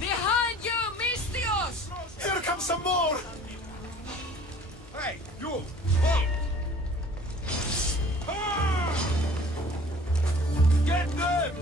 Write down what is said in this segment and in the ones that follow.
Behind you, Mistios! Here comes some more! Hey, you! Halt! Get them!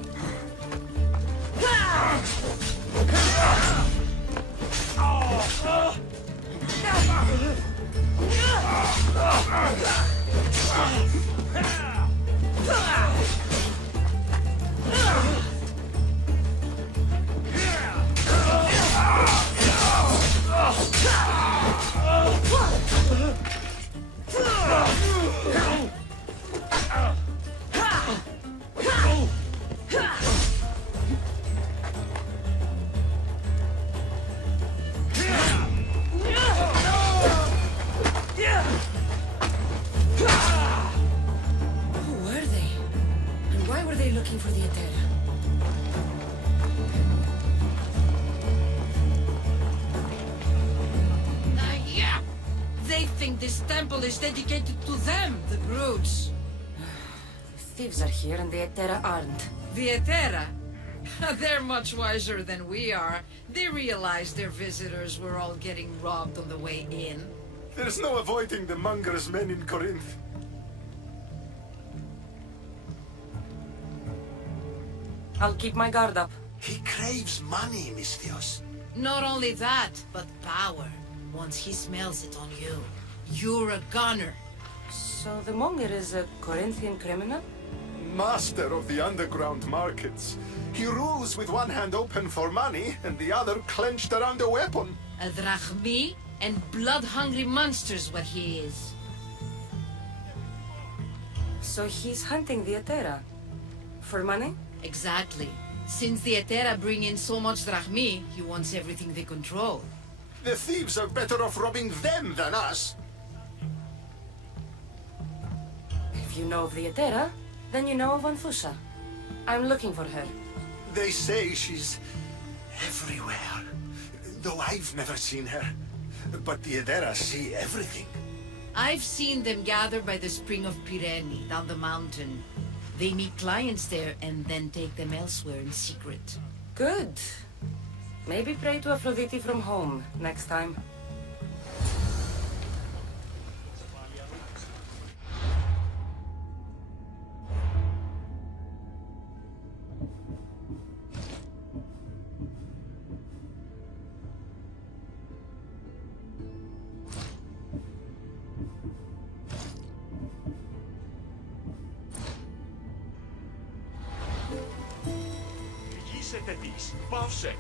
Who were they? And why were they looking for the Etera? Yeah! They think this temple is dedicated to them, the brutes. Thieves are here and the Etera aren't. The Etera? They're much wiser than we are. They realized their visitors were all getting robbed on the way in. There's no avoiding the monger's men in Corinth. I'll keep my guard up. He craves money, Mistios. Not only that, but power. Once he smells it on you, you're a gunner. So the monger is a Corinthian criminal? Master of the underground markets. He rules with one hand open for money and the other clenched around a weapon. A drachmi and blood-hungry monster's what he is. So he's hunting the Etera. For money? Exactly. Since the Etera bring in so much drachmi, he wants everything they control. The thieves are better off robbing them than us. If you know of the Etera, then you know of Anfusha. I'm looking for her. They say she's everywhere. Though I've never seen her. But the Edera see everything. I've seen them gather by the spring of Pireni, down the mountain. They meet clients there and then take them elsewhere in secret. Good. Maybe pray to Aphrodite from home next time. Γύσετε της. Πάυσε.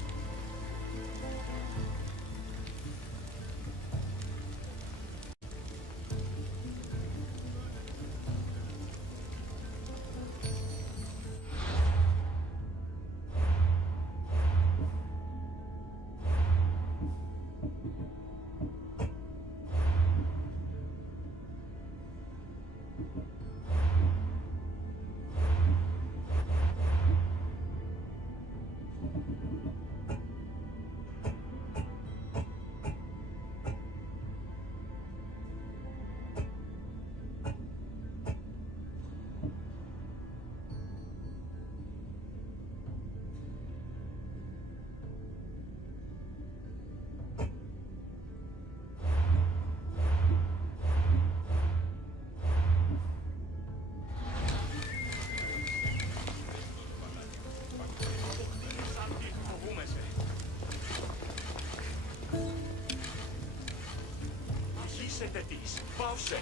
Ηγήσετε της. Πάυσε.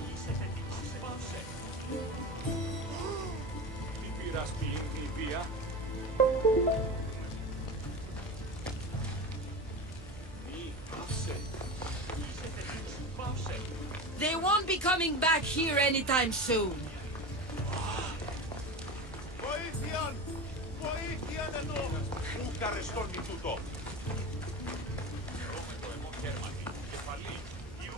Ηγήσετε της. Πάυσε. Μη πειρασμοί, μη βία. Μη, πάυσε. Ηγήσετε της. Πάυσε. They won't be coming back here anytime soon. Βοήθειαν! Βοήθειαν εδώ! Ούκαρε στον τούτο! Εγώ με το εγώ χέρματι, κεφαλή, TIêU,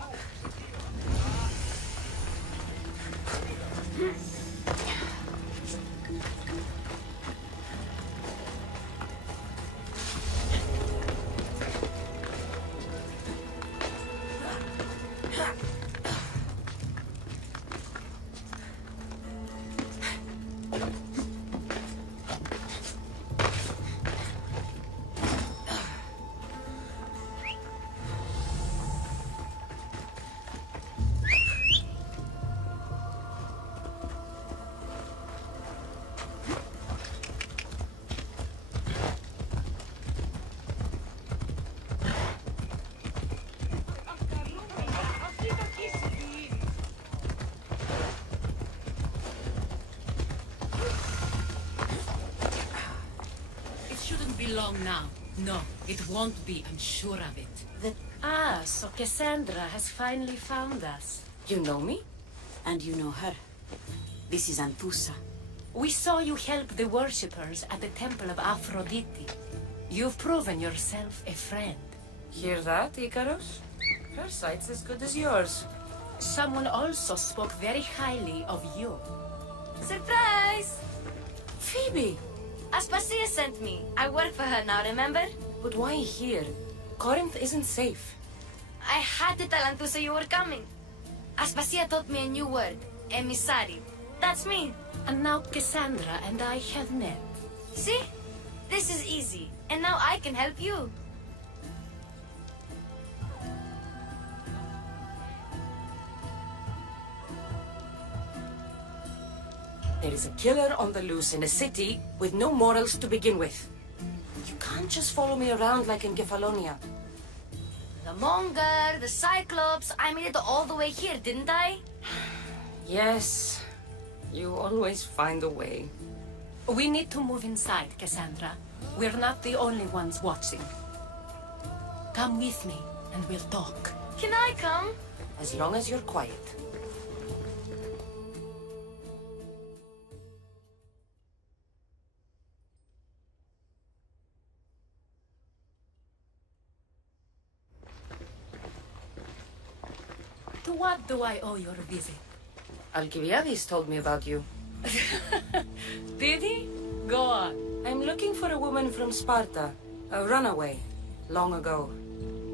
It shouldn't be long now. No, it won't be, I'm sure of it. So Cassandra has finally found us. You know me? And you know her. This is Anthusa. We saw you help the worshippers at the temple of Aphrodite. You've proven yourself a friend. Hear that, Icarus? Her sight's as good as yours. Someone also spoke very highly of you. Surprise! Phoebe! Aspasia sent me. I work for her now, remember? But why here? Corinth isn't safe. I had to tell Anthusa you were coming. Aspasia taught me a new word. Emissary. That's me. And now Cassandra and I have met. See? This is easy. And now I can help you. There is a killer on the loose in a city with no morals to begin with. You can't just follow me around like in Kefalonia. The Monger, the Cyclops. I made it all the way here, didn't I? Yes, you always find a way. We need to move inside, Cassandra. We're not the only ones watching. Come with me and we'll talk. Can I come? As long as you're quiet. To what do I owe your visit? Alcibiades told me about you. Did he? Go on. I'm looking for a woman from Sparta, a runaway, long ago.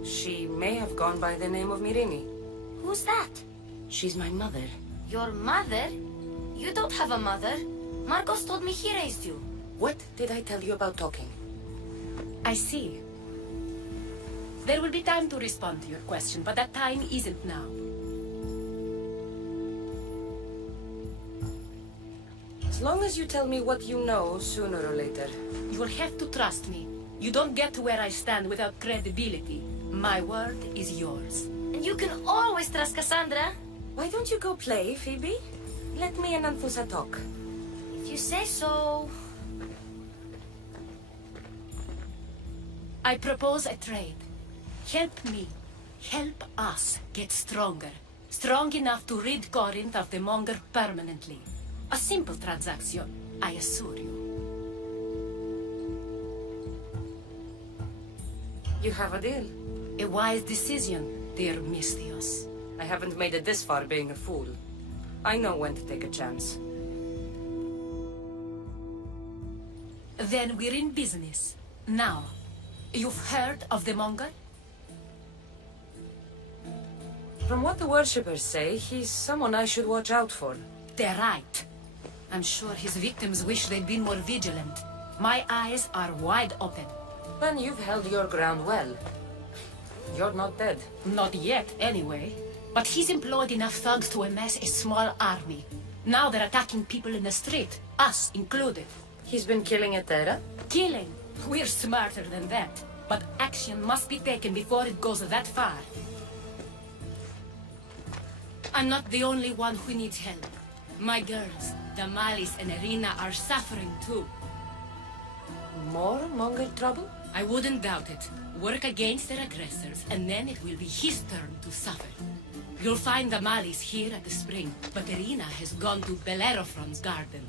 She may have gone by the name of Myrine. Who's that? She's my mother. Your mother? You don't have a mother. Marcos told me he raised you. What did I tell you about talking? I see. There will be time to respond to your question, but that time isn't now. As long as you tell me what you know, sooner or later. You will have to trust me. You don't get to where I stand without credibility. My word is yours. And you can always trust Cassandra. Why don't you go play, Phoebe? Let me and Anthusa talk. If you say so. I propose a trade. Help me. Help us get stronger. Strong enough to rid Corinth of the Monger permanently. A simple transaction, I assure you. You have a deal. A wise decision, dear Mystios. I haven't made it this far being a fool. I know when to take a chance. Then we're in business. Now, you've heard of the Monger? From what the worshippers say, he's someone I should watch out for. They're right. I'm sure his victims wish they'd been more vigilant. My eyes are wide open. Then you've held your ground well. You're not dead. Not yet, anyway. But he's employed enough thugs to amass a small army. Now they're attacking people in the street, us included. He's been killing Etera? Killing? We're smarter than that. But action must be taken before it goes that far. I'm not the only one who needs help. My girls, Damalis and Irina, are suffering too. More Monger trouble? I wouldn't doubt it. Work against their aggressors, and then it will be his turn to suffer. You'll find Damalis here at the spring, but Irina has gone to Bellerophon's garden.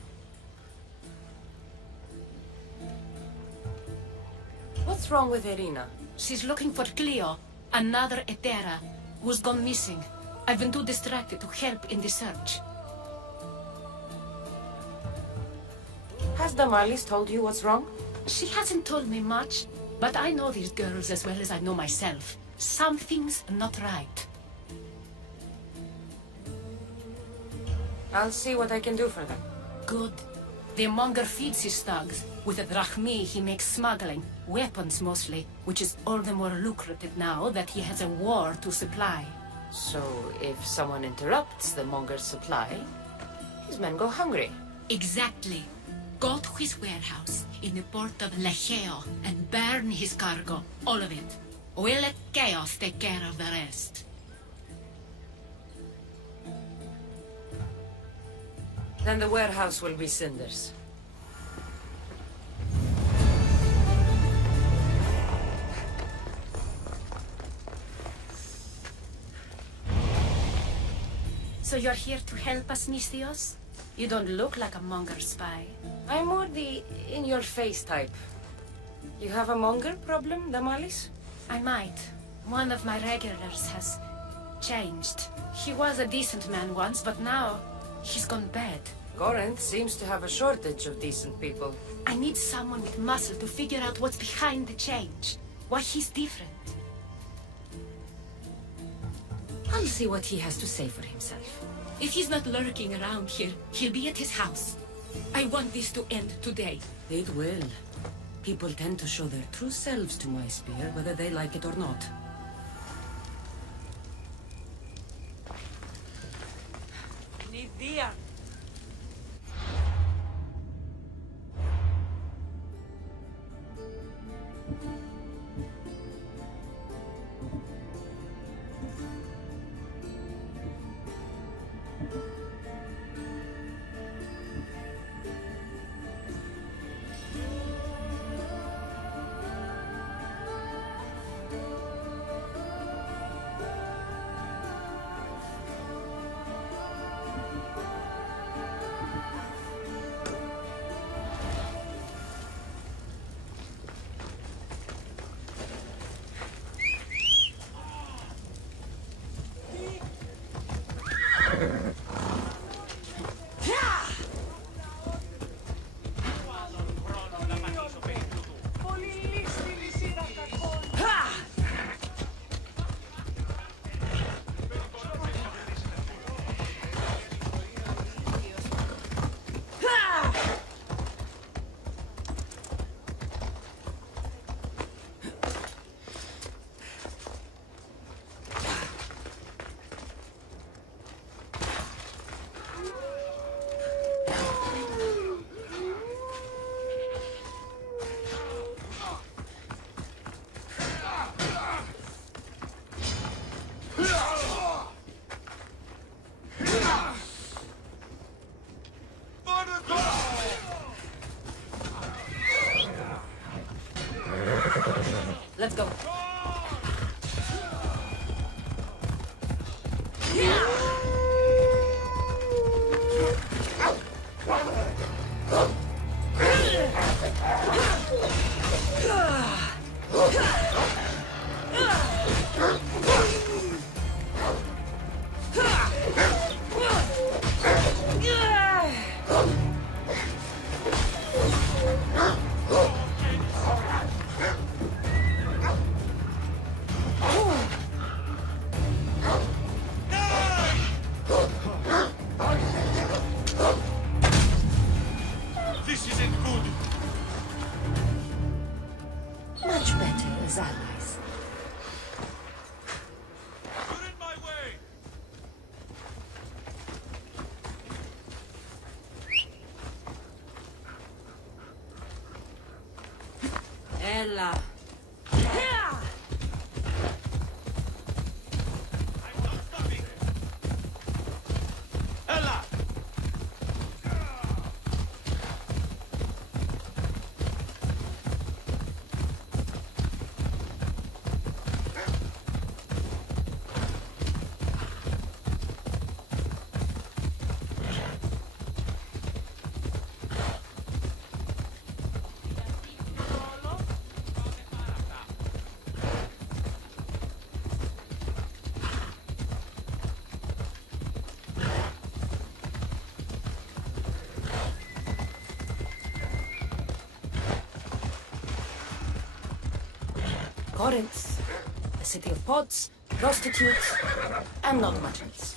What's wrong with Irina? She's looking for Cleo, another Etera, who's gone missing. I've been too distracted to help in the search. Has Damalis told you what's wrong? She hasn't told me much, but I know these girls as well as I know myself. Something's not right. I'll see what I can do for them. Good. The monger feeds his thugs. With a drachmi, he makes smuggling. Weapons, mostly, which is all the more lucrative now that he has a war to supply. So, if someone interrupts the Monger's supply, his men go hungry. Exactly. Go to his warehouse in the port of Lecheo and burn his cargo, all of it. We'll let chaos take care of the rest. Then the warehouse will be cinders. So you're here to help us, Misthios? You don't look like a monger spy. I'm more the in-your-face type. You have a Monger problem, Damalis? I might. One of my regulars has changed. He was a decent man once, but now he's gone bad. Corinth seems to have a shortage of decent people. I need someone with muscle to figure out what's behind the change. Why he's different. I'll see what he has to say for himself. If he's not lurking around here, he'll be at his house. I want this to end today. It will. People tend to show their true selves to my spear, whether they like it or not. Nidia! Ella. Έλα! Corinth, a city of pots, prostitutes, and not much else.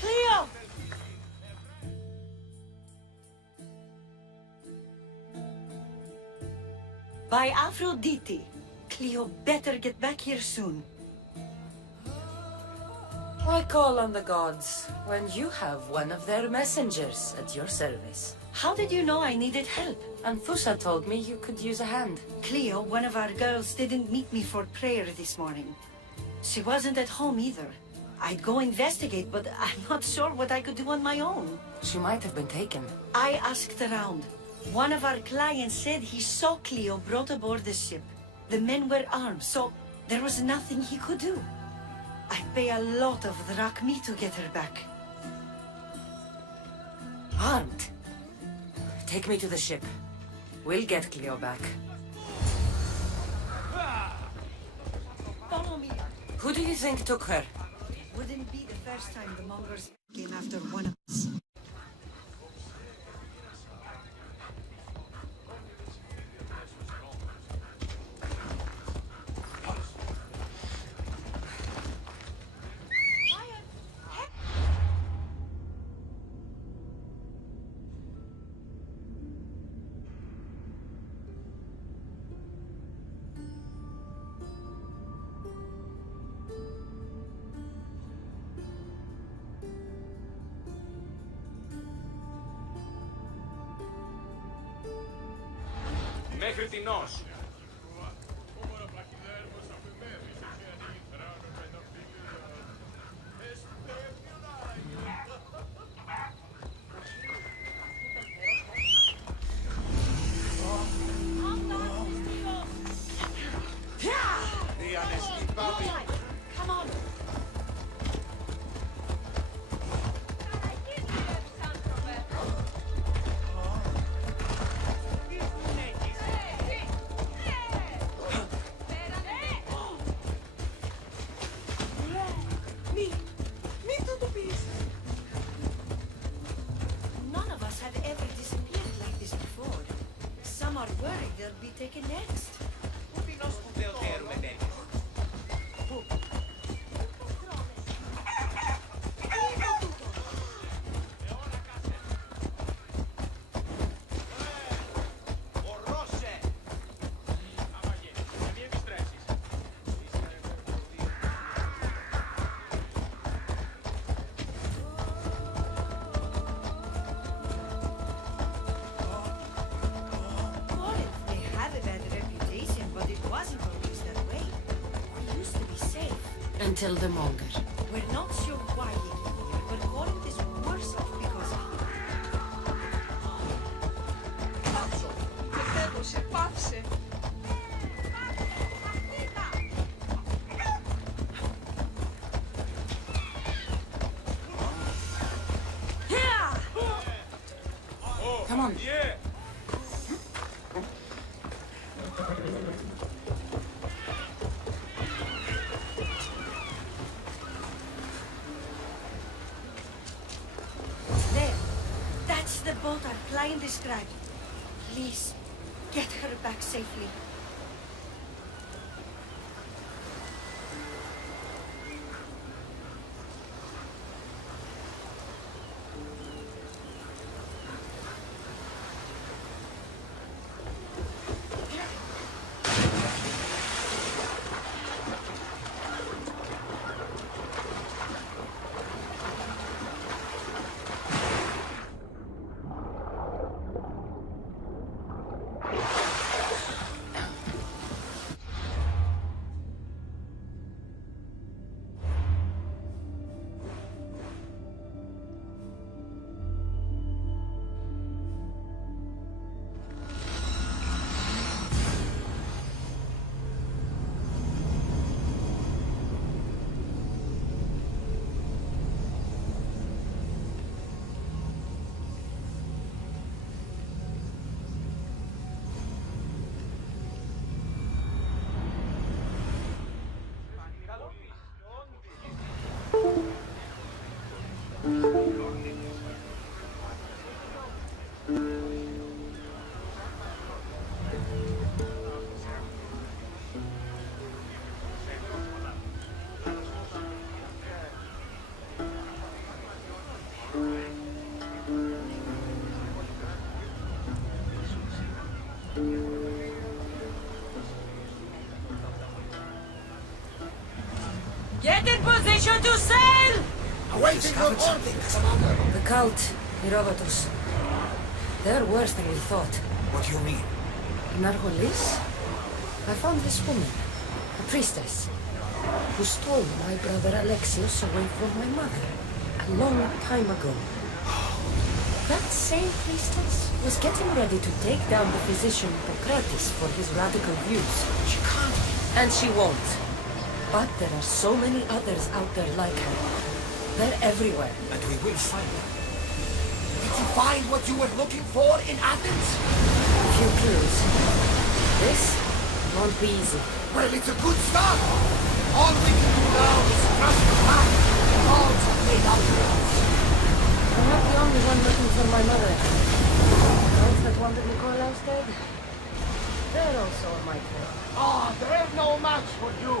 Cleo! By Aphrodite. Cleo better get back here soon. Why call on the gods when you have one of their messengers at your service? How did you know I needed help? Anthusa told me you could use a hand. Cleo, one of our girls, didn't meet me for prayer this morning. She wasn't at home either. I'd go investigate, but I'm not sure what I could do on my own. She might have been taken. I asked around. One of our clients said he saw Cleo brought aboard the ship. The men were armed, so there was nothing he could do. I'd pay a lot of drachmi to get her back. Armed? Take me to the ship. We'll get Cleo back. Follow me. Who do you think took her? Wouldn't be the first time the Mongers came after one of us. Μέχρι τινός. Come on. None of us have ever disappeared like this before. Some are worried they'll be taken next. Corinth, they have a bad reputation. until the Monger. We're not sure why he came here, but Corinth is worse off because of him. Πάψω. Ξεφεύγωσε, πάψε. Come on. Yeah. There. That's the boat our client described. Please, get her back safely. Get in position to sail! Awaiting your orders, Commander. The cult, Herodotus. They're worse than we thought. What do you mean? In Argolis, I found this woman, a priestess, who stole my brother Alexios away from my mother a long time ago. That same priestess was getting ready to take down the physician Hippocrates for his radical views. She can't. And she won't. But there are so many others out there like her. They're everywhere. And we will find them. Did you find what you were looking for in Athens? A few clues. This won't be easy. Well, it's a good start. All we can do now is trust the path. The gods have laid out for us. I'm not the only one looking for my mother. Those that wanted Nicolaus dead, they're also on my trail. Ah, there's no match for you.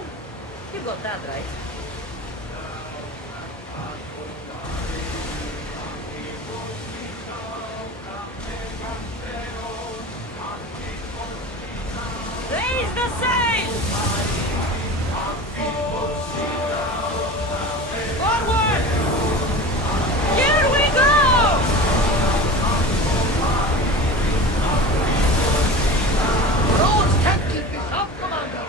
You got that right. Raise the sail! Forward! Here we go! Roads can't keep this up, Commander.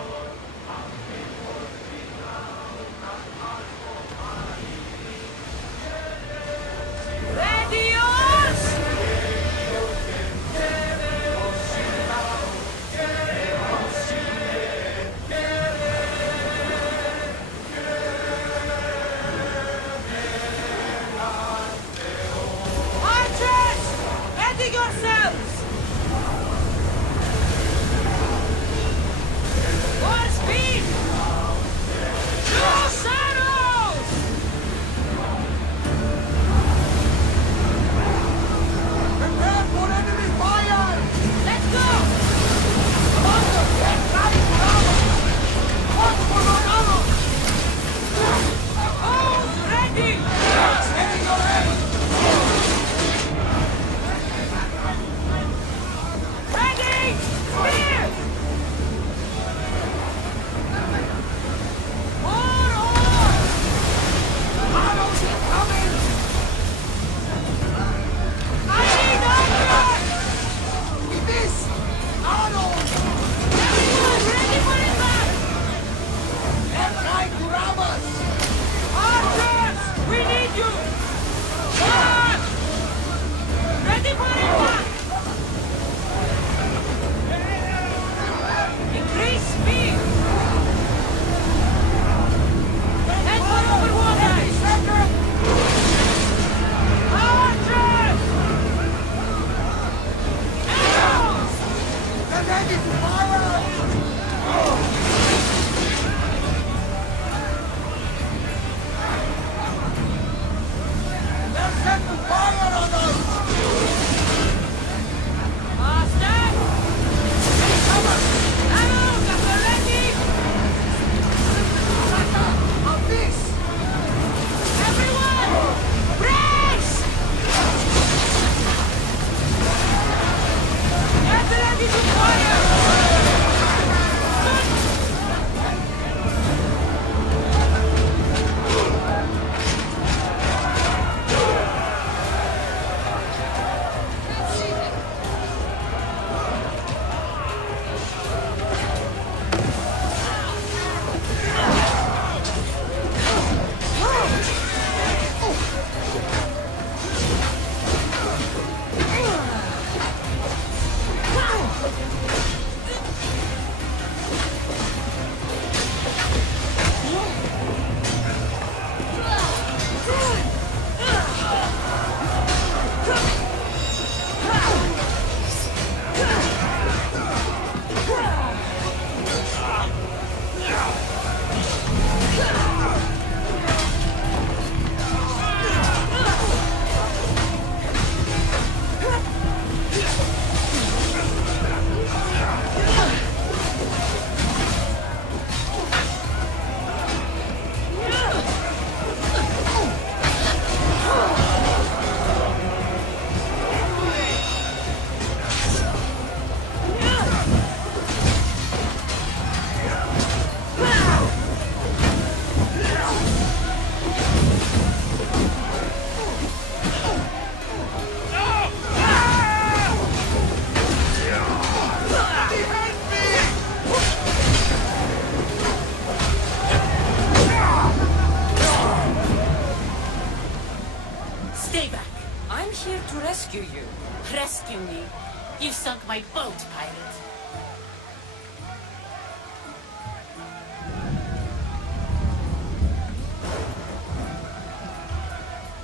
Stay back. I'm here to rescue you. Rescue me. You sunk my boat, pirate.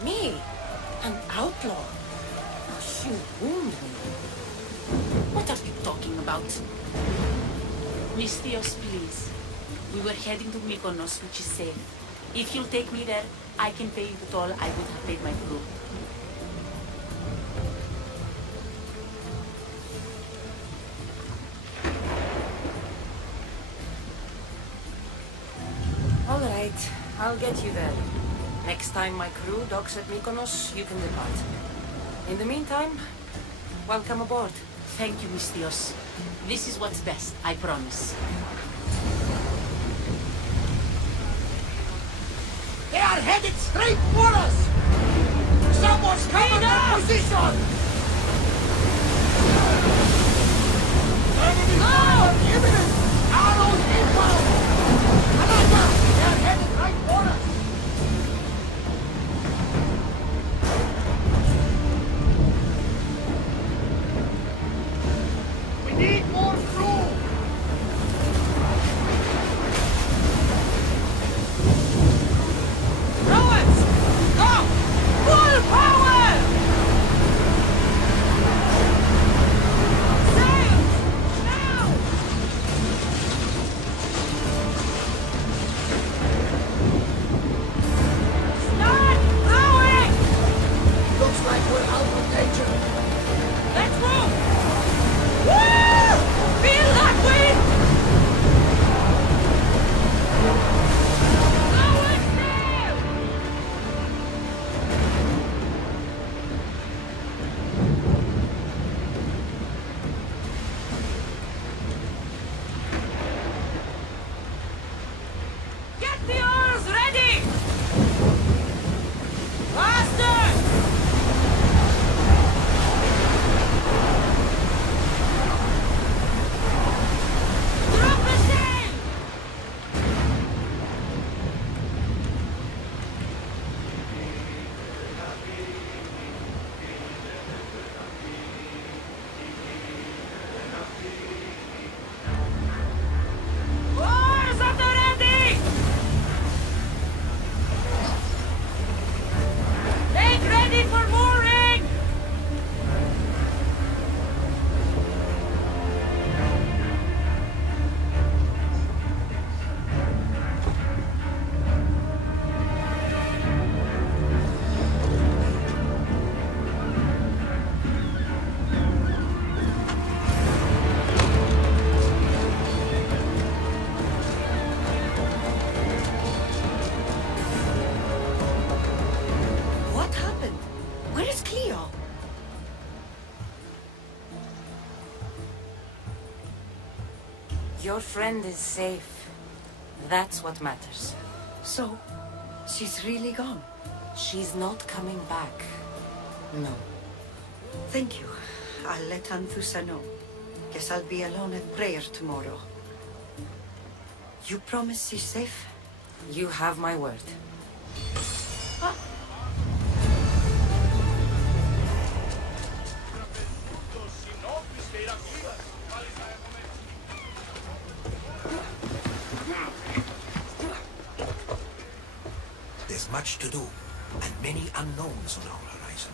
Me? An outlaw? You wound me. What are you talking about? Miss Theos, please. We were heading to Mykonos, which is safe. If you'll take me there, I can pay you the toll I would have paid my crew. All right, I'll get you there. Next time my crew docks at Mykonos, you can depart. In the meantime, welcome aboard. Thank you, Miss Theos. This is what's best, I promise. They are headed straight for us! Someone's covered their position! Enemy fire imminent! Arrows inbound! Alaka! They are headed right for us! We need more crew! Rowans! Go! Full power! Sail! Now! Start rowing! Looks like we're out of danger. Let's row! Woo! Feel that wind! Lower sail! Get the oars ready! Faster! Drop the sail! Oars at the ready! Make ready for mooring! What happened? Where is Cleo? Your friend is safe. That's what matters. So, she's really gone. She's not coming back. No. Thank you. I'll let Anthusa know. Guess I'll be alone at prayer tomorrow. You promise she's safe? You have my word. There's much to do, and many unknowns on our horizon.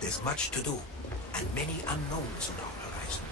There's much to do, and many unknowns on our horizon.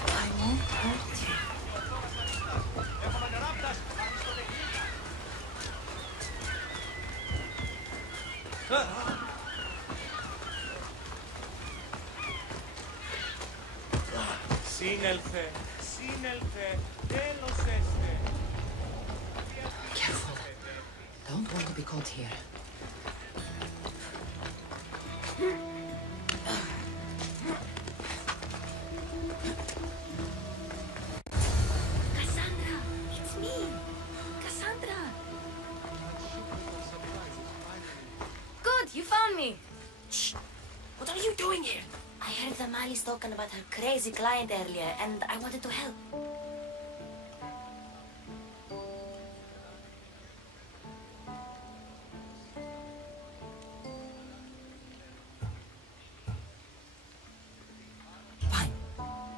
I won't hurt you. Σύνελθε, σύνελθε, τέλος έστε. Careful. Don't want to be caught here. Cassandra, it's me. Cassandra. Good, you found me. Shh! What are you doing here? I heard the Mali's talking about her crazy client earlier, and I wanted to help. Fine.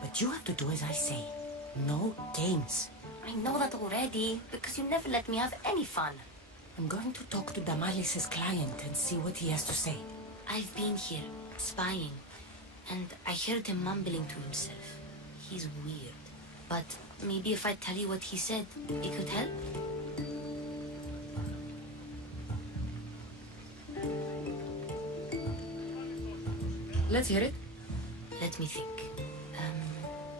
But you have to do as I say. No games. I know that already, because you never let me have any fun. I'm going to talk to Damalis' client and see what he has to say. I've been here, spying, and I heard him mumbling to himself. He's weird. But maybe if I tell you what he said, it could help? Let's hear it. Let me think.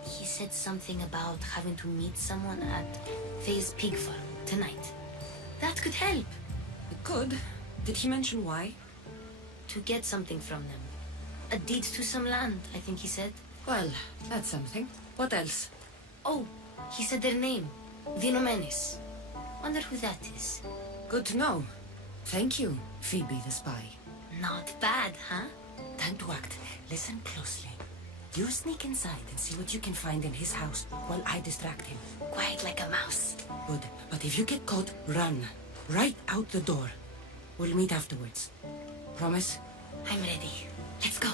He said something about having to meet someone at Faye's pig farm tonight. That could help. It could. Did he mention why? To get something from them. A deed to some land, I think he said. Well, that's something. What else? Oh, he said their name. Vinomenes. Wonder who that is. Good to know. Thank you, Phoebe the spy. Not bad, huh? Time to act. Listen closely. You sneak inside and see what you can find in his house while I distract him. Quiet like a mouse. Good. But if you get caught, run. Right out the door. We'll meet afterwards. Promise? I'm ready. Let's go.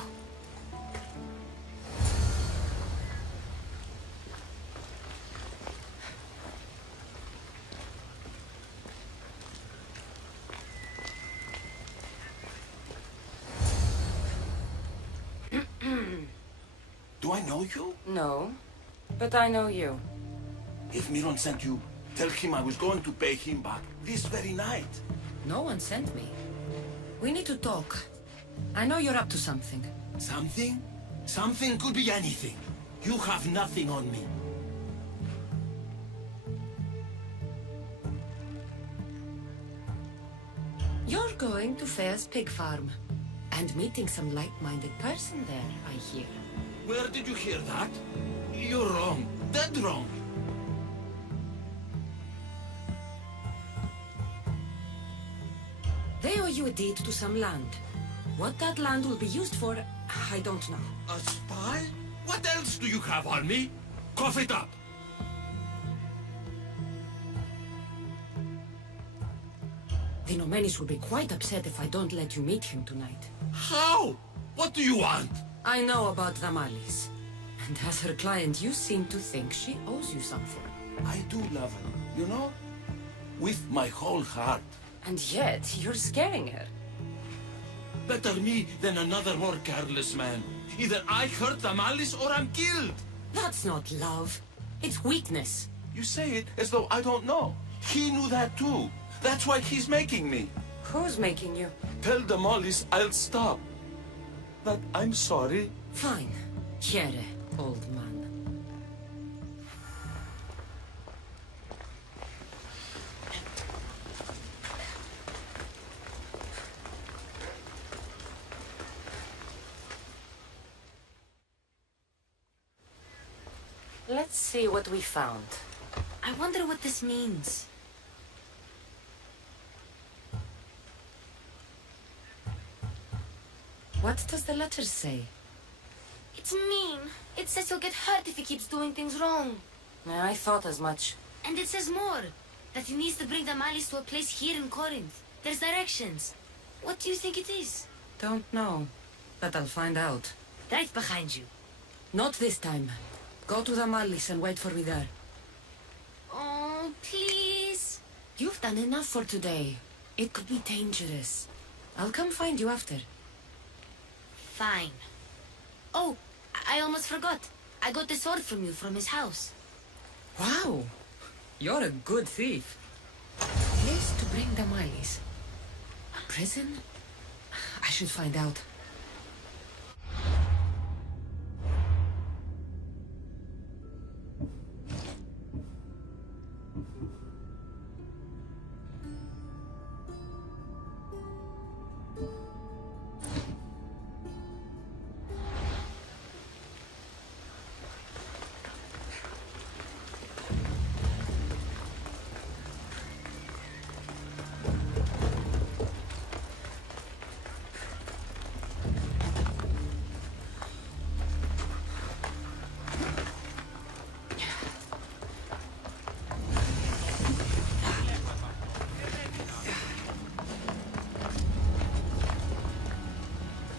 Do I know you? No. But I know you. If Miron sent you, tell him I was going to pay him back this very night. No one sent me. We need to talk. I know you're up to something. Something? Something could be anything. You have nothing on me. You're going to Faye's pig farm. And meeting some like-minded person there, I hear. Where did you hear that? You're wrong. Dead wrong. They owe you a deed to some land. What that land will be used for, I don't know. A spy? What else do you have on me? Cough it up. Vinomenes will be quite upset if I don't let you meet him tonight. How? What do you want? I know about Damalis. And as her client, you seem to think she owes you something. I do love her, you know? With my whole heart. And yet, you're scaring her. Better me than another more careless man. Either I hurt Damalis or I'm killed. That's not love. It's weakness. You say it as though I don't know. He knew that too. That's why he's making me. Who's making you? Tell Damalis I'll stop. That I'm sorry. Fine. Here, old man. Let's see what we found. I wonder what this means. What does the letter say? It's mean. It says he'll get hurt if he keeps doing things wrong. I thought as much. And it says more. That he needs to bring the malice to a place here in Corinth. There's directions. What do you think it is? Don't know, but I'll find out. Right behind you. Not this time. Go to the Malice and wait for me there. Oh, please. You've done enough for today. It could be dangerous. I'll come find you after. Fine. Oh, I almost forgot. I got the sword from you from his house. Wow! You're a good thief. Place to bring the Malice. A prison? I should find out.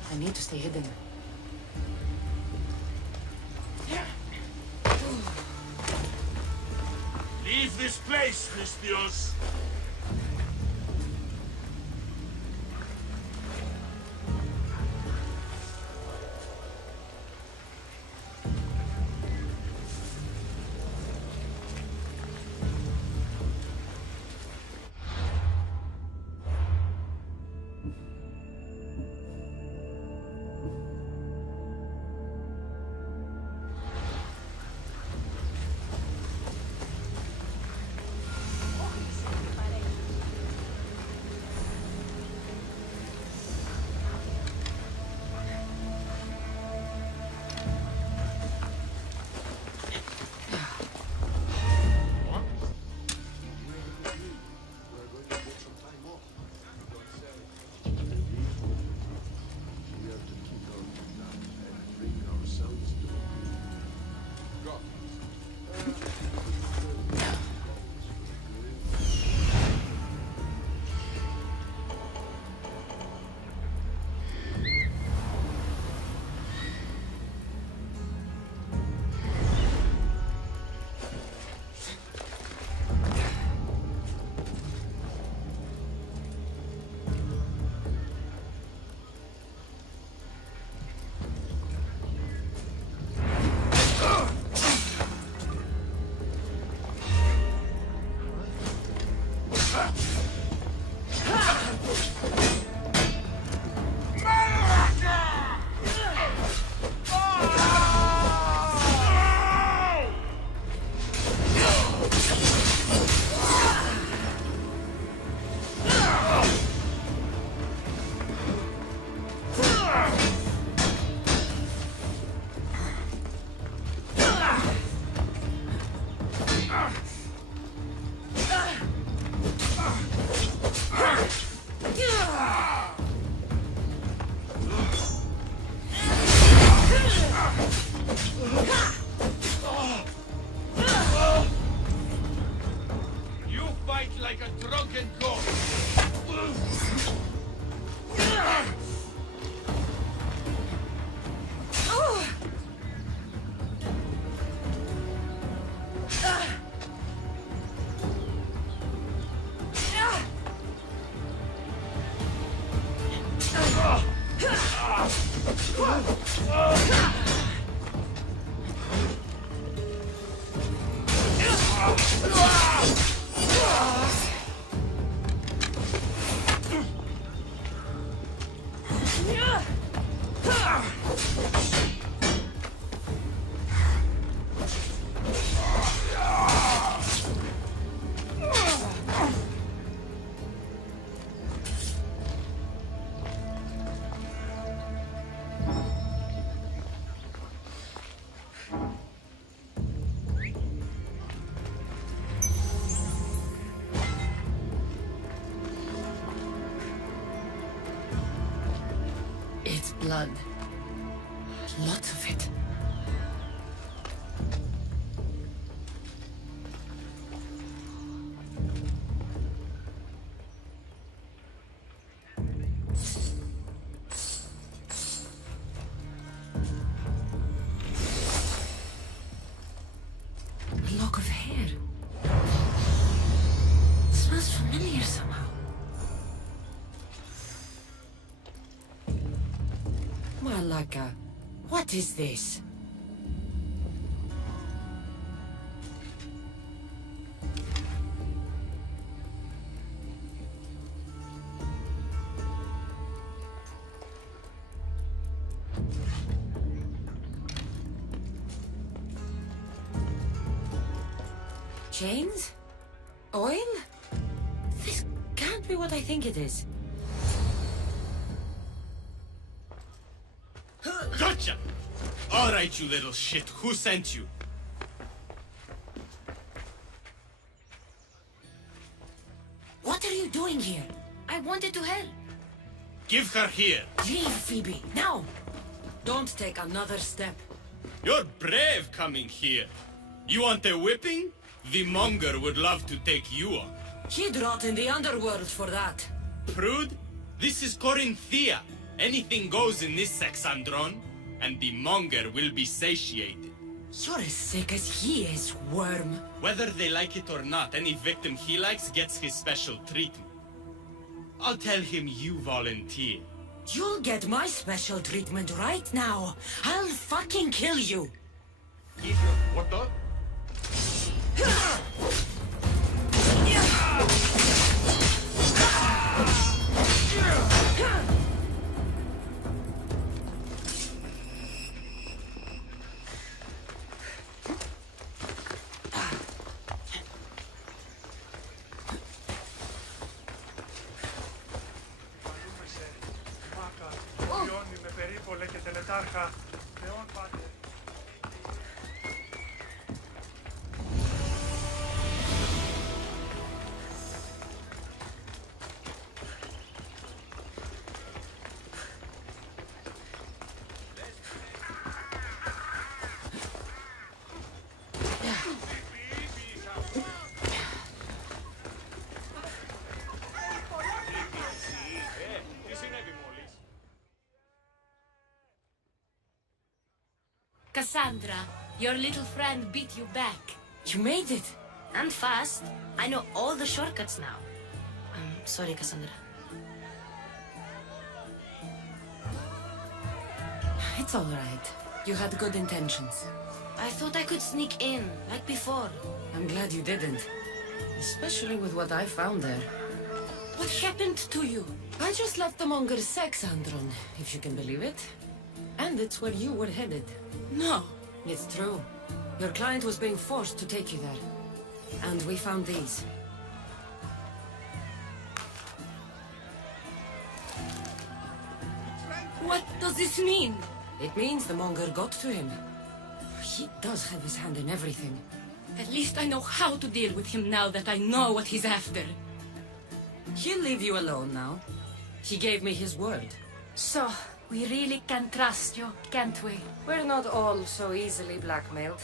I need to stay hidden. Leave this place, Mistios. blood. Lots of it. A lock of hair. Smells familiar somehow. Malaka, what is this? Chains? Oil? This can't be what I think it is. Gotcha! All right, you little shit. Who sent you? What are you doing here? I wanted to help. Give her here. Leave, Phoebe, now! Don't take another step. You're brave coming here. You want a whipping? The monger would love to take you on. He'd rot in the underworld for that. Prude, this is Corinthia. Anything goes in this Sexandron, and the monger will be satiated. You're as sick as he is, worm. Whether they like it or not, any victim he likes gets his special treatment. I'll tell him you volunteer. You'll get my special treatment right now. I'll fucking kill you. What the? Γιώνει με περίπολε και τελετάρχα. Θεόν πάτε. Cassandra, your little friend beat you back. You made it. And fast. I know all the shortcuts now. I'm sorry, Cassandra. It's all right. You had good intentions. I thought I could sneak in, like before. I'm glad you didn't. Especially with what I found there. What happened to you? I just left the monger's Sexandron, if you can believe it. And it's where you were headed. No. It's true. Your client was being forced to take you there. And we found these. What does this mean? It means the monger got to him. He does have his hand in everything. At least I know how to deal with him now that I know what he's after. He'll leave you alone now. He gave me his word. So, we really can trust you, can't we? We're not all so easily blackmailed.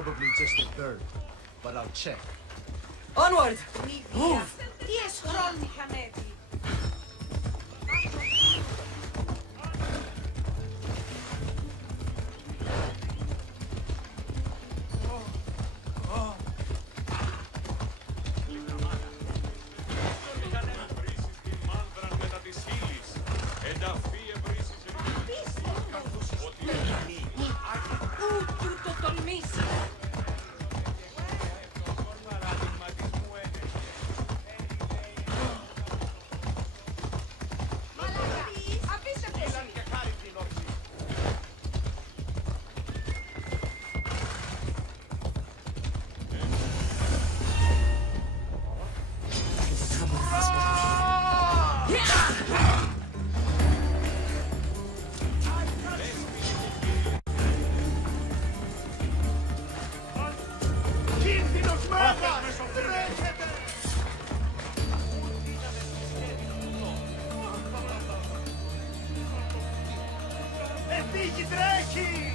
Probably just a bird, but I'll check. Onward! Νηδία. Τι εσχρόν είχαν έρθει. Πού του το τολμήσει! Αφήστε πίσω. Κίνδυνος μέγας! Τρέχετε! Επίκη τρέχει!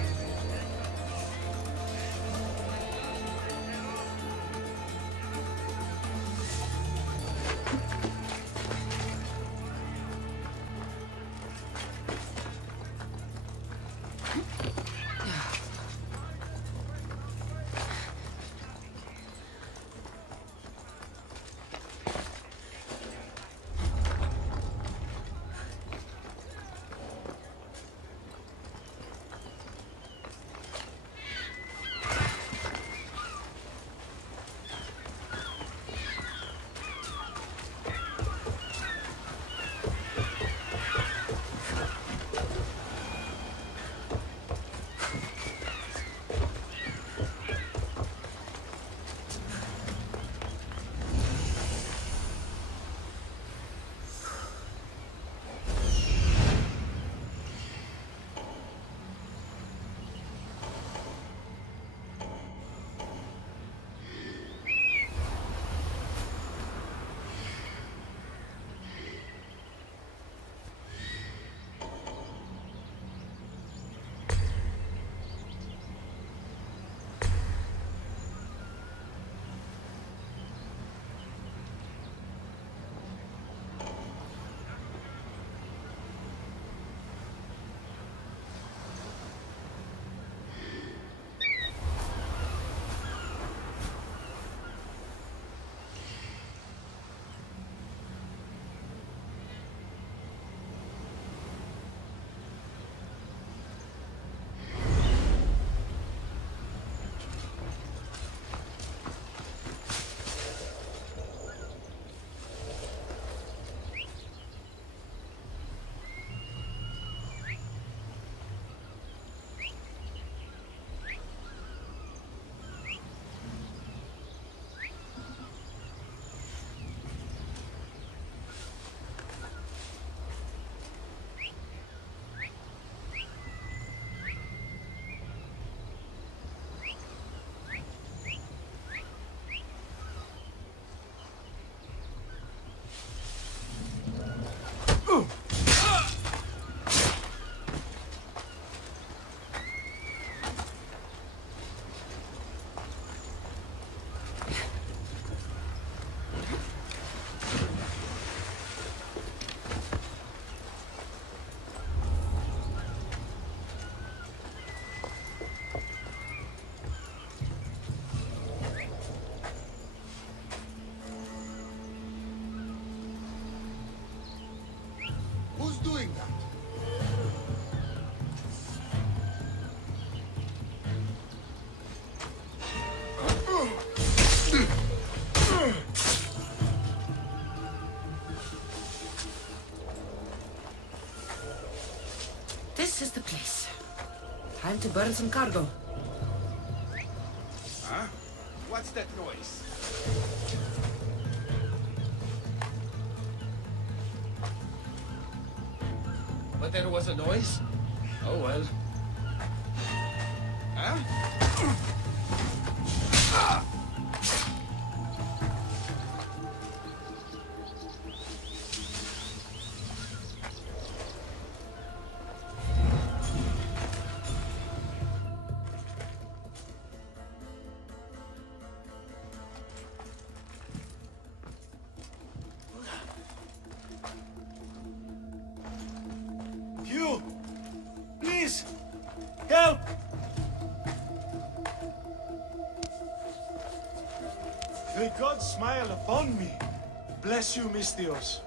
This is the place. Time to burn some cargo. Huh? What's that noise? But there was a noise? Oh well. Huh? gods smile upon me. Bless you, Misthios.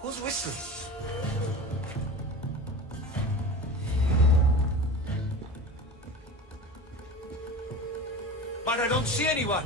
Who's whistling? But I don't see anyone.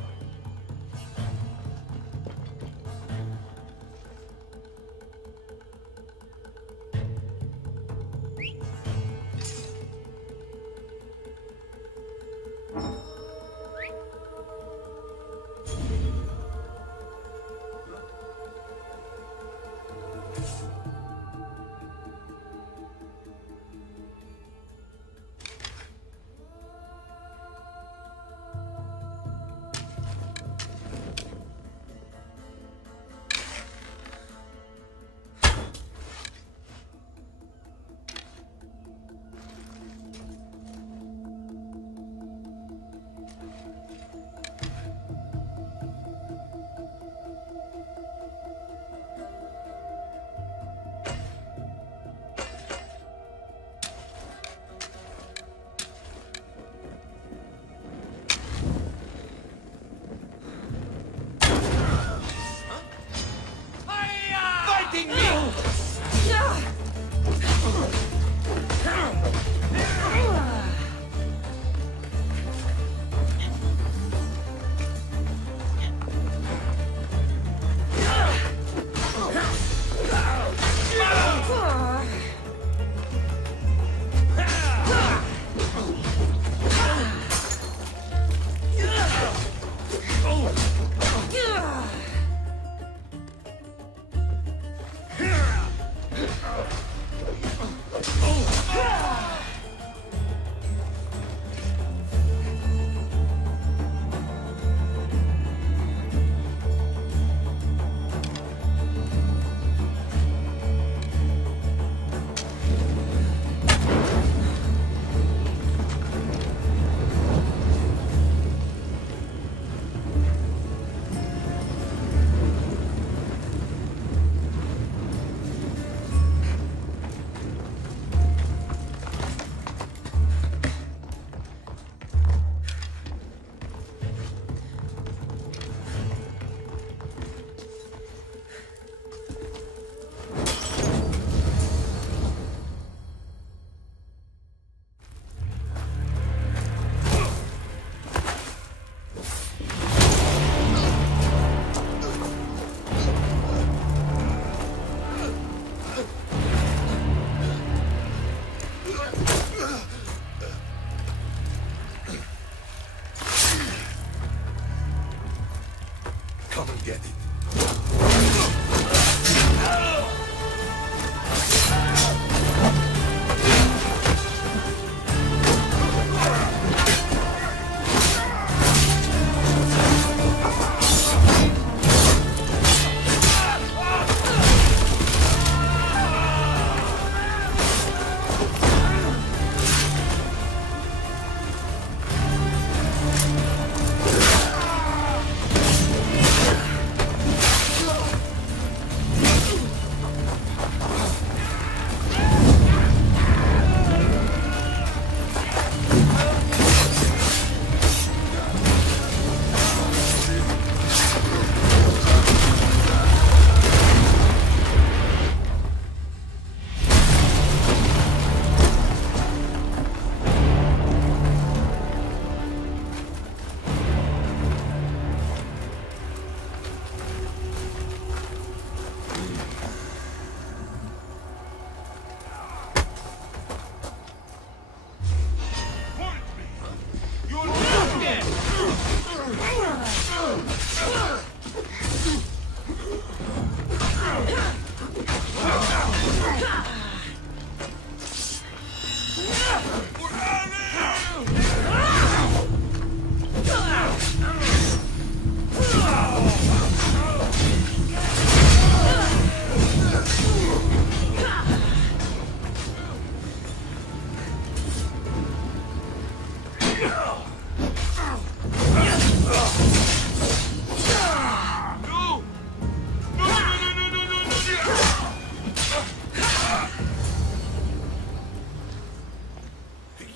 get it.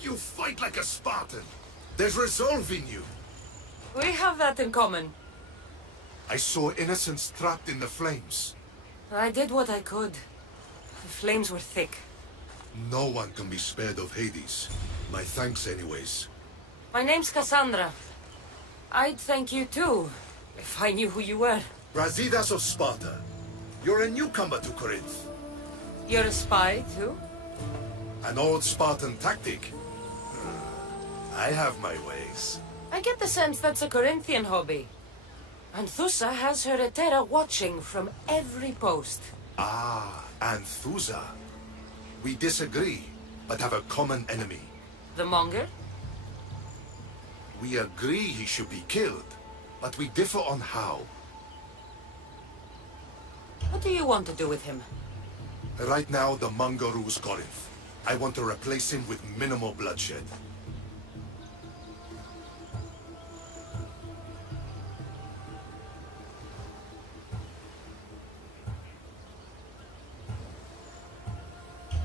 You fight like a Spartan. There's resolve in you. We have that in common. I saw innocents trapped in the flames. I did what I could. The flames were thick. No one can be spared of Hades. My thanks anyways. My name's Cassandra. I'd thank you too, if I knew who you were. Brasidas of Sparta. You're a newcomer to Corinth. You're a spy too? An old Spartan tactic. I have my ways. I get the sense that's a Corinthian hobby. Anthusa has her Etera watching from every post. Ah, Anthusa. We disagree, but have a common enemy. The Monger? We agree he should be killed, but we differ on how. What do you want to do with him? Right now, the Monger rules Corinth. I want to replace him with minimal bloodshed.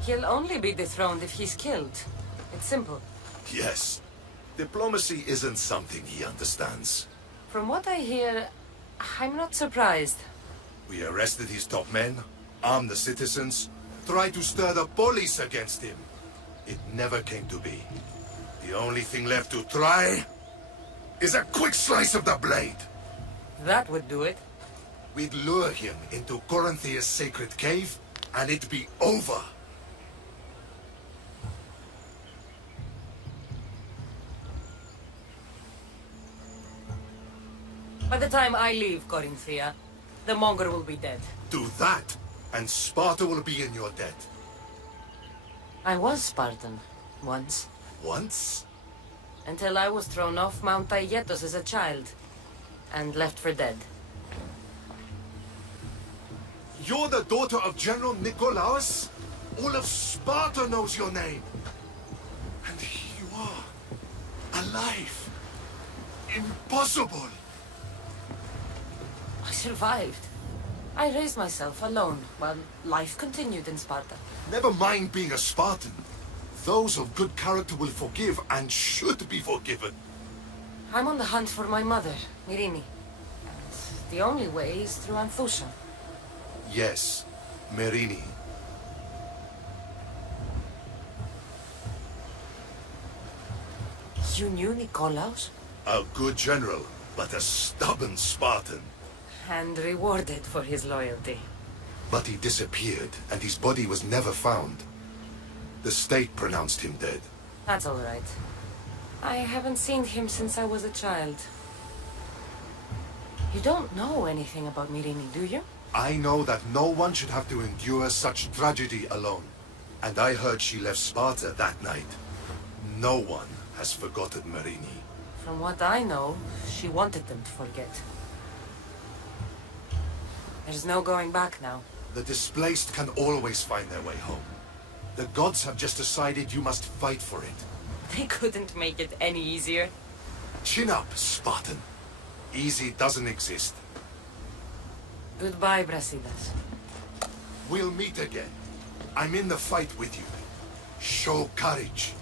He'll only be dethroned if he's killed. It's simple. Yes. Diplomacy isn't something he understands. From what I hear, I'm not surprised. We arrested his top men, armed the citizens, tried to stir the police against him. It never came to be. The only thing left to try is a quick slice of the blade. That would do it. We'd lure him into Corinthia's sacred cave, and it'd be over. By the time I leave Corinthia, the Monger will be dead. Do that, and Sparta will be in your debt. I was Spartan, once. Once? Until I was thrown off Mount TImaeUs as a child, and left for dead. You're the daughter of General Nikolaos? All of Sparta knows your name. And here you are, alive. Impossible. I survived. I raised myself alone while life continued in Sparta. Never mind being a Spartan. Those of good character will forgive and should be forgiven. I'm on the hunt for my mother, Myrrine. And the only way is through Anthusa. Yes, Myrrine. You knew Nikolaos? A good general, but a stubborn Spartan. And rewarded for his loyalty. But he disappeared, and his body was never found. The state pronounced him dead. That's all right. I haven't seen him since I was a child. You don't know anything about Myrini, do you? I know that no one should have to endure such tragedy alone. And I heard she left Sparta that night. No one has forgotten Myrini. From what I know, she wanted them to forget. There's no going back now. The displaced can always find their way home. The gods have just decided you must fight for it. They couldn't make it any easier. Chin up, Spartan. Easy doesn't exist. Goodbye, Brasidas. We'll meet again. I'm in the fight with you. Show courage.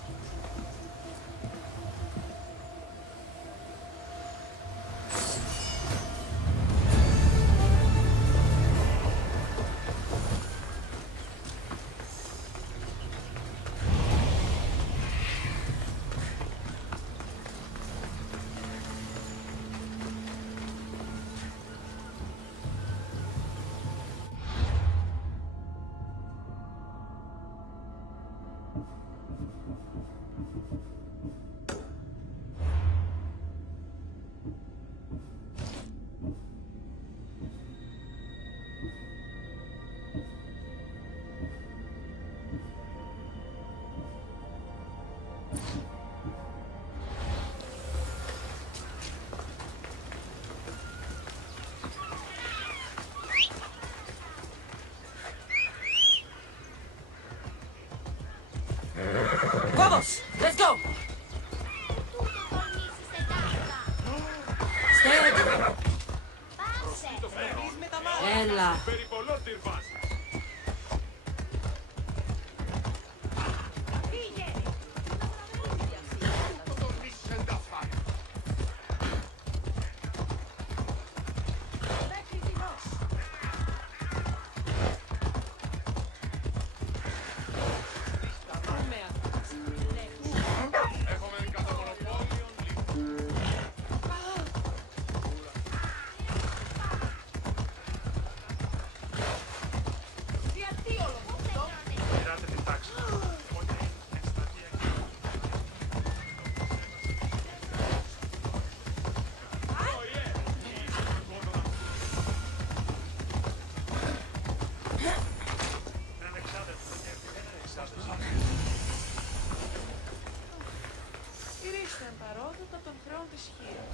Vamos! Let's go! Steady! Έλα! Πειράτε την τάξη. Ότι εκστρατεία. Έναν εξάδελφο. Έναν εξάδελφο. Στηρίξτε εν παρόδοτα των χρεών της χείρας.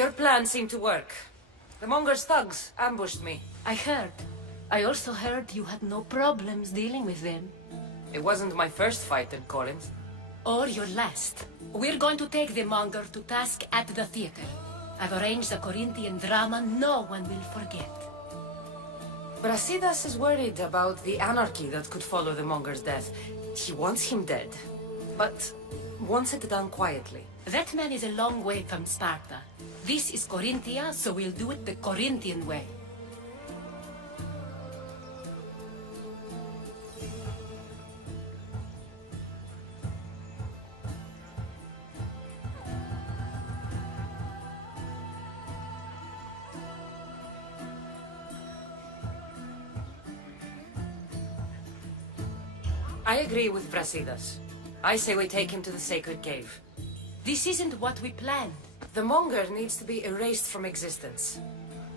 Your plan seemed to work. The Monger's thugs ambushed me. I heard. I also heard you had no problems dealing with them. It wasn't my first fight in Corinth. Or your last. We're going to take the monger to task at the theater. I've arranged a Corinthian drama no one will forget. Brasidas is worried about the anarchy that could follow the Monger's death. He wants him dead, but wants it done quietly. That man is a long way from Sparta. This is Corinthia, so we'll do it the Corinthian way. I agree with Brasidas. I say we take him to the sacred cave. This isn't what we planned. The Monger needs to be erased from existence.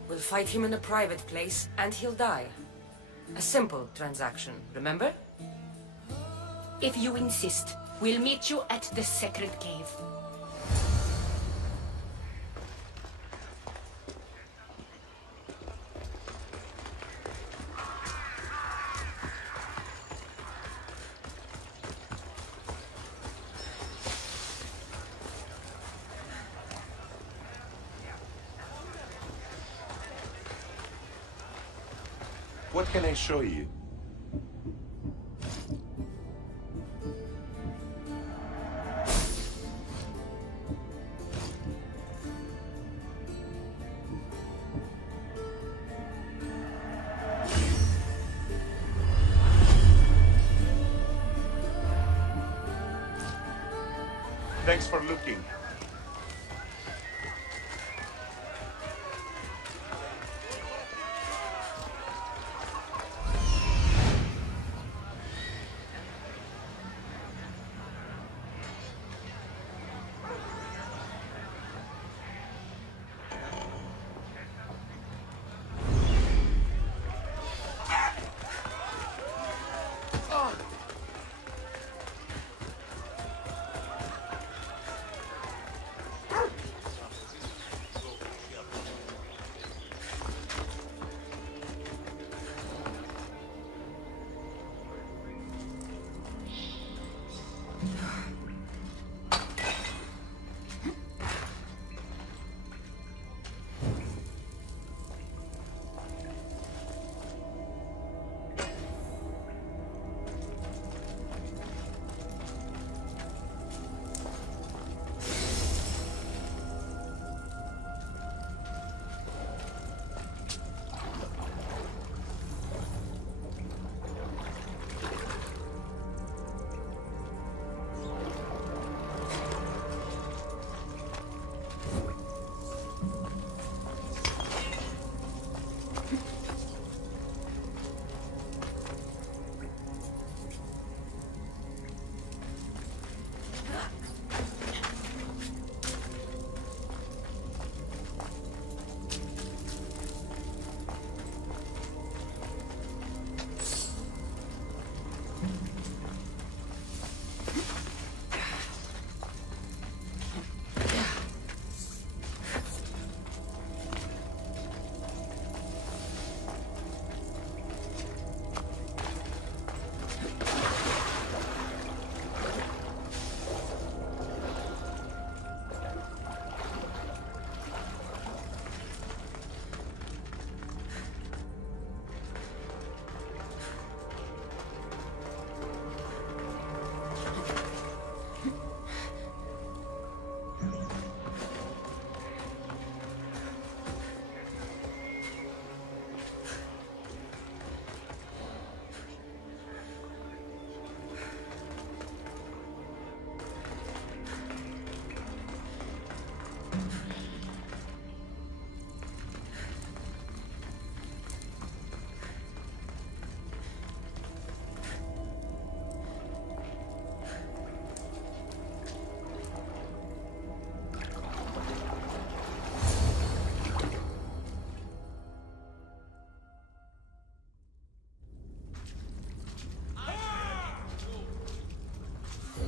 We'll fight him in a private place, and he'll die. A simple transaction, remember? If you insist, we'll meet you at the sacred cave. What can I show you? Thanks for looking.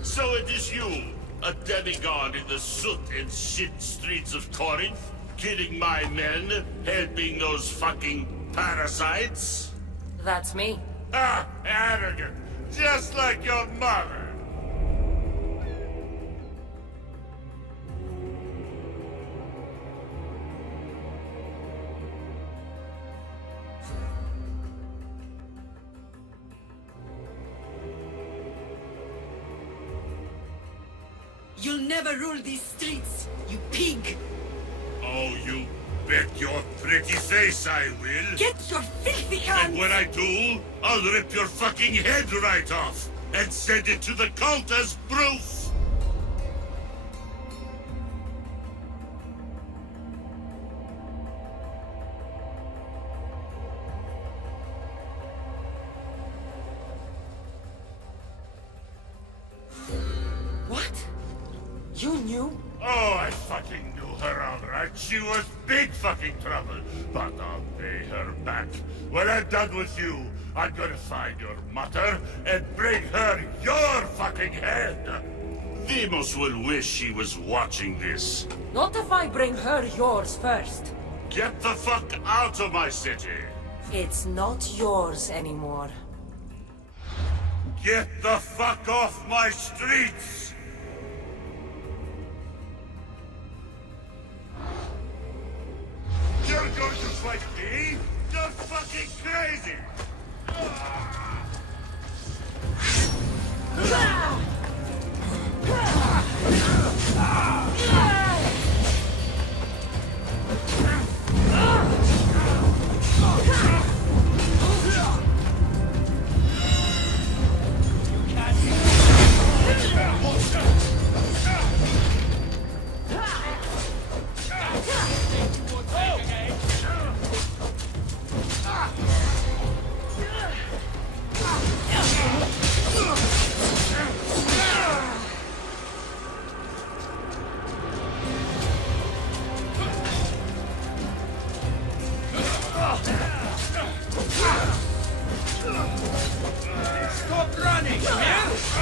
So it is you, a demigod in the soot and shit streets of Corinth, killing my men, helping those fucking parasites? That's me. Ah, arrogant, just like your mother. You'll never rule these streets, you pig! Oh, you bet your pretty face I will. Get your filthy hands! And when I do, I'll rip your fucking head right off and send it to the cult as proof. What? You knew? Oh, I fucking knew her all right. She was big fucking trouble. But I'll pay her back. When I'm done with you, I'm gonna find your mother and bring her your fucking head. Demos will wish she was watching this. Not if I bring her yours first. Get the fuck out of my city. It's not yours anymore. Get the fuck off my streets! You're going to fight me? No! You're fucking crazy! Stop running! Yeah?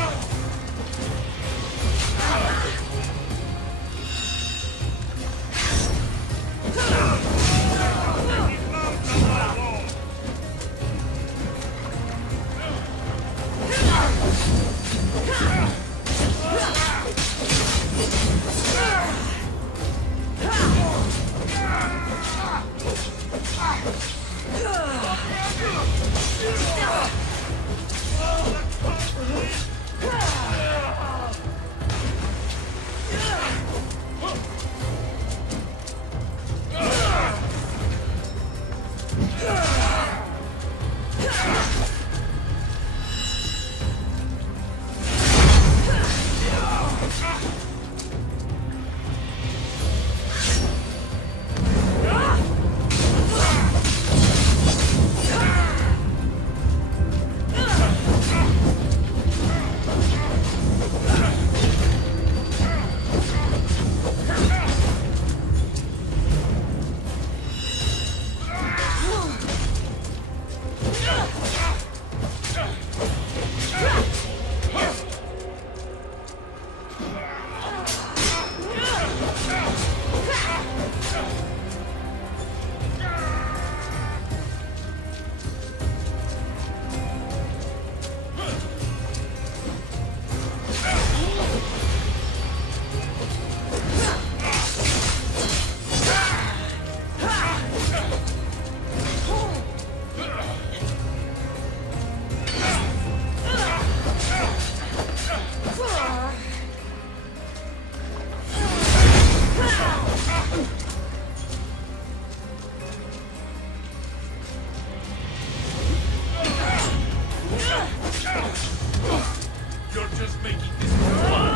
You're just making this fun.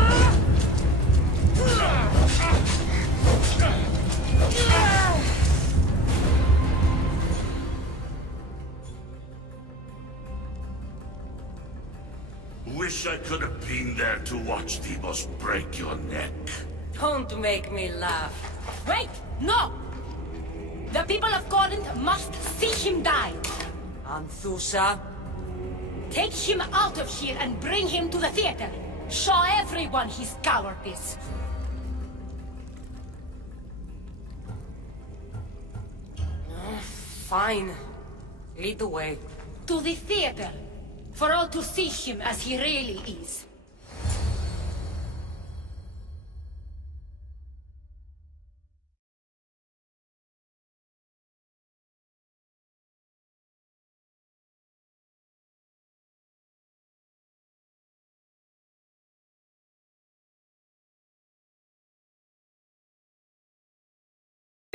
Wish I could have been there to watch Demos break your neck. Don't make me laugh. Wait! No! The people of Corinth must see him die. Anthusa, Take him out of here and bring him to the theater. Show everyone his cowardice. fine. Lead the way. To the theater. For all to see him as he really is.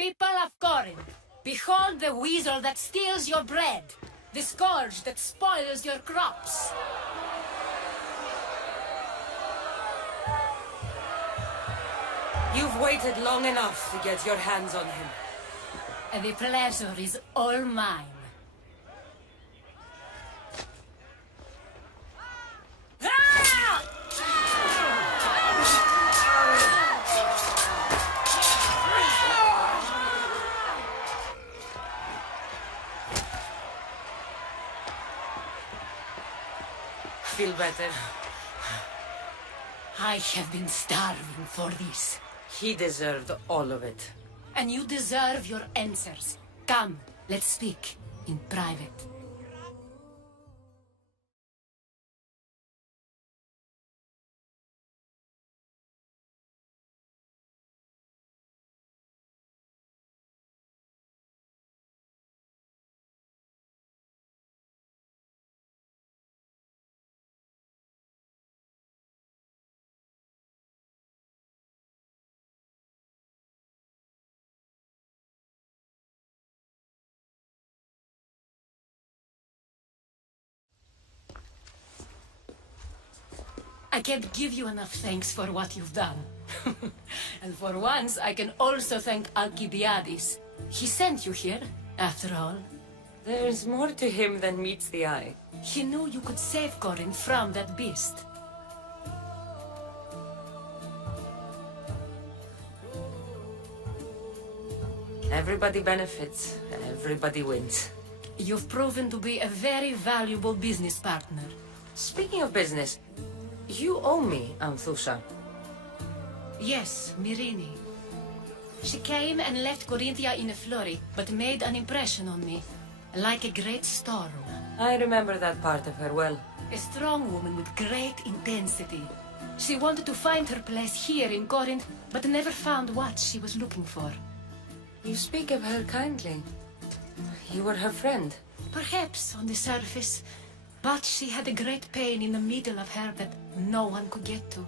People of Corinth, behold the weasel that steals your bread, the scourge that spoils your crops. You've waited long enough to get your hands on him. And the pleasure is all mine. Feel better? I have been starving for this. He deserved all of it. And you deserve your answers. Come, let's speak in private. I can't give you enough thanks for what you've done. And for once, I can also thank Alcibiades. He sent you here, after all. There's more to him than meets the eye. He knew you could save Corinth from that beast. Everybody benefits, everybody wins. You've proven to be a very valuable business partner. Speaking of business, you owe me, Anthusa. Yes, Myrine. She came and left Corinthia in a flurry, but made an impression on me, like a great storm. I remember that part of her well. A strong woman with great intensity. She wanted to find her place here in Corinth, but never found what she was looking for. You speak of her kindly. You were her friend. Perhaps on the surface, but she had a great pain in the middle of her that no one could get to.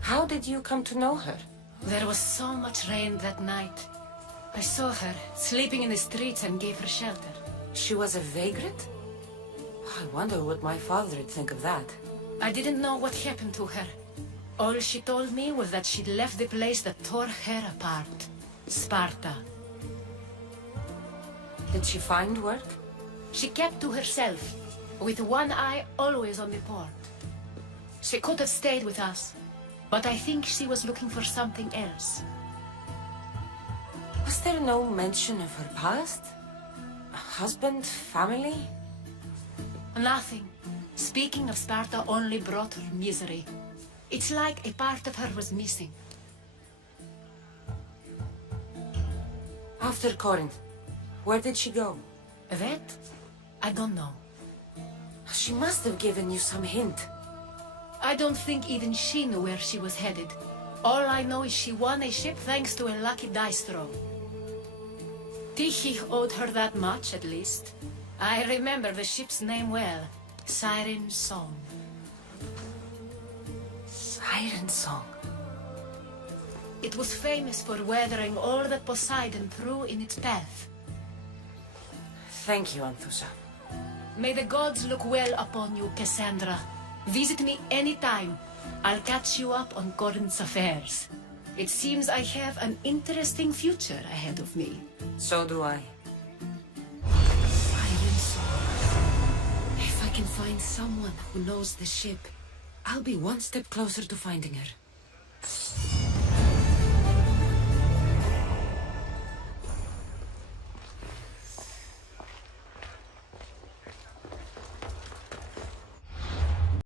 How did you come to know her? There was so much rain that night. I saw her sleeping in the streets and gave her shelter. She was a vagrant? I wonder what my father'd think of that. I didn't know what happened to her. All she told me was that she'd left the place that tore her apart. Sparta. Did she find work? She kept to herself, with one eye always on the port. She could have stayed with us, but I think she was looking for something else. Was there no mention of her past? A husband, family? Nothing. Speaking of Sparta only brought her misery. It's like a part of her was missing. After Corinth, where did she go? That? I don't know. She must have given you some hint. I don't think even she knew where she was headed. All I know is she won a ship thanks to a lucky dice throw. Tyche owed her that much, at least. I remember the ship's name well. Siren Song. Siren Song. It was famous for weathering all that Poseidon threw in its path. Thank you, Anthusa. May the gods look well upon you, Cassandra. Visit me anytime. I'll catch you up on Corinth's affairs. It seems I have an interesting future ahead of me. So do I. Siren Song. If I can find someone who knows the ship, I'll be one step closer to finding her.